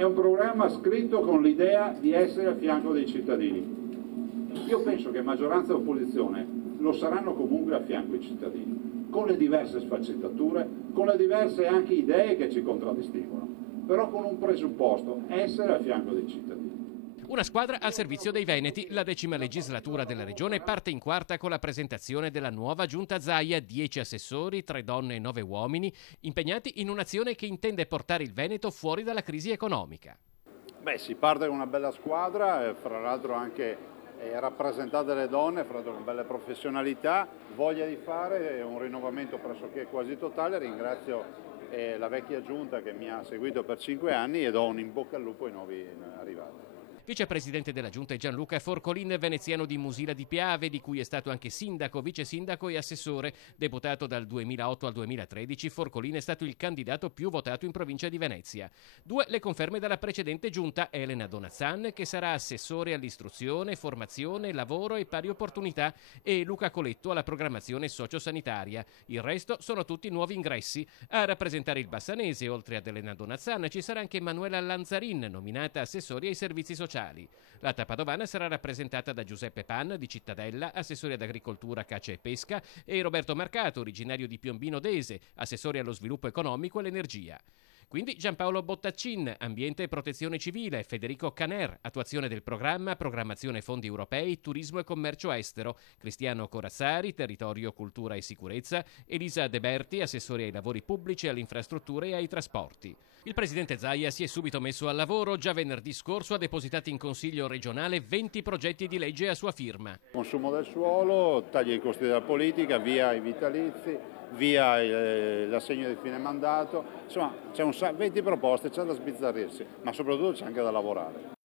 è un programma scritto con l'idea di essere a fianco dei cittadini. Io penso che maggioranza e opposizione lo saranno comunque a fianco dei cittadini, con le diverse sfaccettature, con le diverse anche idee che ci contraddistinguono, però con un presupposto: essere a fianco dei cittadini. Una squadra al servizio dei Veneti. La 10ª legislatura della regione parte in quarta con la presentazione della nuova giunta Zaia, 10 assessori, 3 donne e 9 uomini, impegnati in un'azione che intende portare il Veneto fuori dalla crisi economica. Si parte con una bella squadra, fra l'altro anche rappresentate le donne, fra l'altro con belle professionalità, voglia di fare un rinnovamento pressoché quasi totale. Ringrazio la vecchia giunta che mi ha seguito per 5 anni e do un in bocca al lupo ai nuovi arrivati. Vicepresidente della Giunta è Gianluca Forcolin, veneziano di Musila di Piave, di cui è stato anche sindaco, vice sindaco e assessore. Deputato dal 2008 al 2013, Forcolin è stato il candidato più votato in provincia di Venezia. 2 le conferme dalla precedente giunta: Elena Donazzan, che sarà assessore all'istruzione, formazione, lavoro e pari opportunità, e Luca Coletto alla programmazione sociosanitaria. Il resto sono tutti nuovi ingressi. A rappresentare il Bassanese, oltre ad Elena Donazzan, ci sarà anche Manuela Lanzarin, nominata assessore ai servizi sociali. La Padovana sarà rappresentata da Giuseppe Pan di Cittadella, assessore ad agricoltura, caccia e pesca, e Roberto Marcato, originario di Piombino Dese, assessore allo sviluppo economico e l'energia. Quindi Giampaolo Bottaccin, ambiente e protezione civile; Federico Caner, attuazione del programma, programmazione fondi europei, turismo e commercio estero; Cristiano Corazzari, territorio, cultura e sicurezza; Elisa De Berti, assessore ai lavori pubblici, alle infrastrutture e ai trasporti. Il presidente Zaia si è subito messo al lavoro. Già venerdì scorso ha depositato in Consiglio regionale 20 progetti di legge a sua firma. Consumo del suolo, tagli ai costi della politica, via i vitalizi, via l'assegno di fine mandato. Insomma, c'è 20 proposte, c'è da sbizzarrirsi, ma soprattutto c'è anche da lavorare.